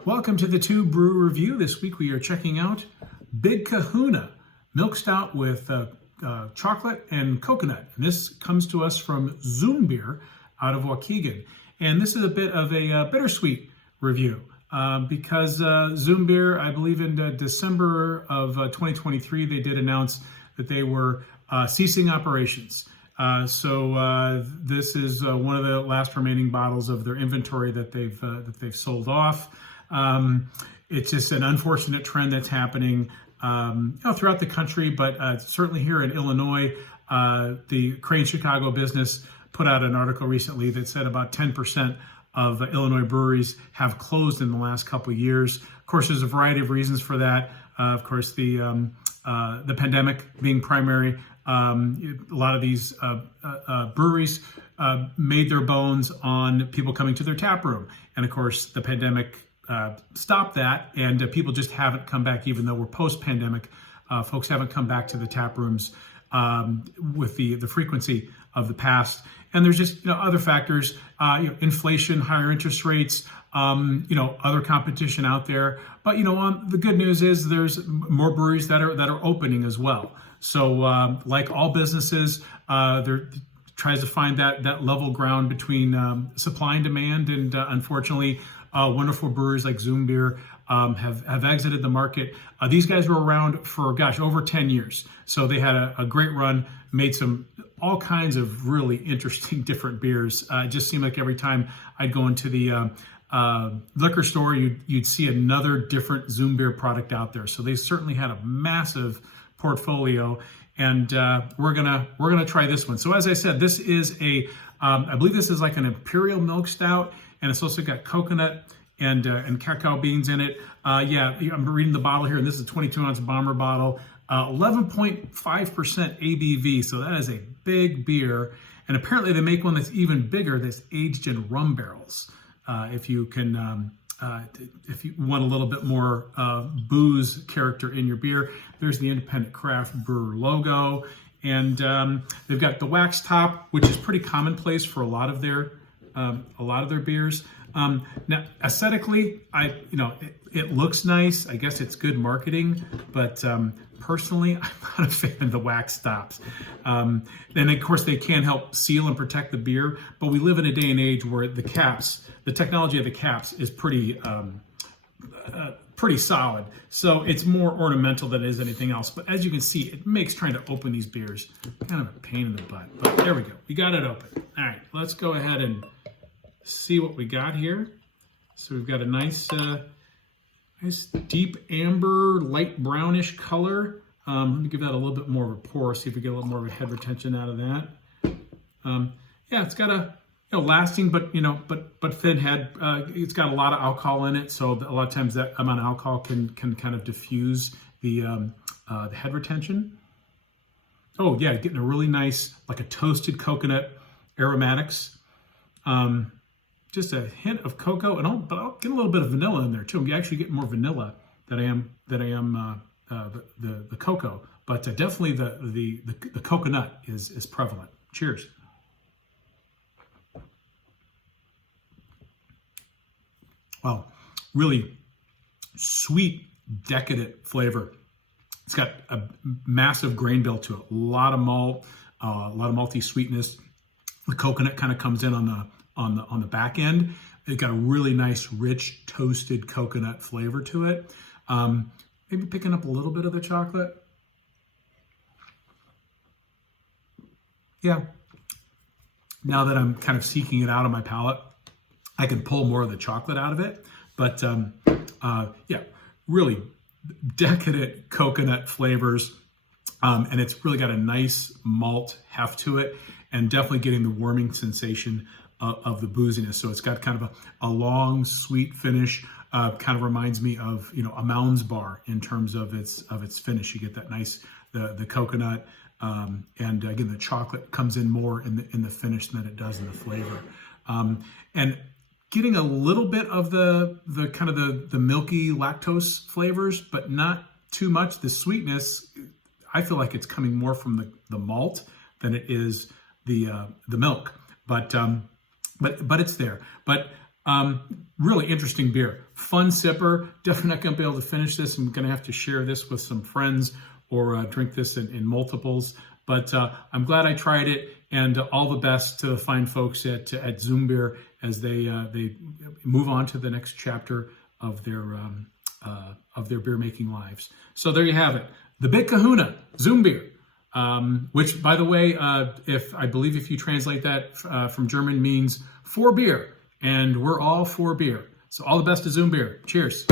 Welcome to the TUE Brew Review. This week we are checking out Big Kahuna Milk Stout with chocolate and coconut. And this comes to us from Züm Bier out of Waukegan. And this is a bit of a bittersweet review because Züm Bier, I believe in December of 2023, they did announce that they were ceasing operations. So this is one of the last remaining bottles of their inventory that they've sold off. It's just an unfortunate trend that's happening throughout the country, but certainly here in Illinois. The Crane Chicago business put out an article recently that said about 10% of Illinois breweries have closed in the last couple of years. Of course, there's a variety of reasons for that. Of course, the pandemic being primary. A lot of these breweries made their bones on people coming to their tap room. And of course, the pandemic stopped that, and people just haven't come back, even though we're post-pandemic. Folks haven't come back to the tap rooms with the frequency of the past. And there's just other factors, inflation, higher interest rates, other competition out there. But the good news is there's more breweries that are opening as well. So like all businesses, there tries to find that level ground between supply and demand. And unfortunately, wonderful breweries like Züm Bier have exited the market. These guys were around for, over 10 years. So they had a great run, made all kinds of really interesting different beers. It just seemed like every time I'd go into the liquor store, you'd see another different Züm Bier product out there. So they certainly had a massive portfolio, and we're gonna try this one. So as I said, this is I believe this is like an imperial milk stout, and it's also got coconut and cacao beans in it. I'm reading the bottle here, and this is a 22-ounce bomber bottle, 11.5% ABV. So that is a big beer, and apparently they make one that's even bigger that's aged in rum barrels. If you want a little bit more booze character in your beer, there's the independent craft brewer logo, and they've got the wax top, which is pretty commonplace for a lot of their beers. Now, aesthetically, it looks nice. I guess it's good marketing, but personally, I'm not a fan of the wax tops. And of course, they can help seal and protect the beer, but we live in a day and age where the technology of the caps is pretty solid. So it's more ornamental than it is anything else. But as you can see, it makes trying to open these beers kind of a pain in the butt. But there we go. We got it open. All right, let's go ahead and see what we got here. So we've got a nice deep amber, light brownish color. Let me give that a little bit more of a pour, see if we get a little more of a head retention out of that. It's got a lasting but thin head. It's got a lot of alcohol in it, so a lot of times that amount of alcohol can kind of diffuse the head retention. Oh yeah, getting a really nice, like a toasted coconut aromatics. Just a hint of cocoa, but I'll get a little bit of vanilla in there too. I'm actually getting more vanilla than I am the cocoa, but definitely the coconut is prevalent. Cheers. Well, really sweet, decadent flavor. It's got a massive grain bill to it. A lot of malt, a lot of malty sweetness. The coconut kind of comes in on the back end. It's got a really nice, rich, toasted coconut flavor to it. Maybe picking up a little bit of the chocolate. Yeah. Now that I'm kind of seeking it out of my palate, I can pull more of the chocolate out of it. But really decadent coconut flavors. And it's really got a nice malt heft to it, and definitely getting the warming sensation of the booziness. So it's got kind of a long, sweet finish. Kind of reminds me of a Mounds bar in terms of its finish. You get that nice the coconut, and again the chocolate comes in more in the finish than it does in the flavor. And getting a little bit of the kind of the milky lactose flavors, but not too much. The sweetness, I feel like it's coming more from the malt than it is the milk. But it's there. But Really interesting beer. Fun sipper. Definitely not going to be able to finish this. I'm going to have to share this with some friends or drink this in multiples. But I'm glad I tried it, and all the best to the fine folks at Züm Bier as they move on to the next chapter of their beer making lives. So there you have it, the Big Kahuna Züm Bier, which, by the way, if you translate that from German, means for beer, and we're all for beer. So all the best to Züm Bier. Cheers.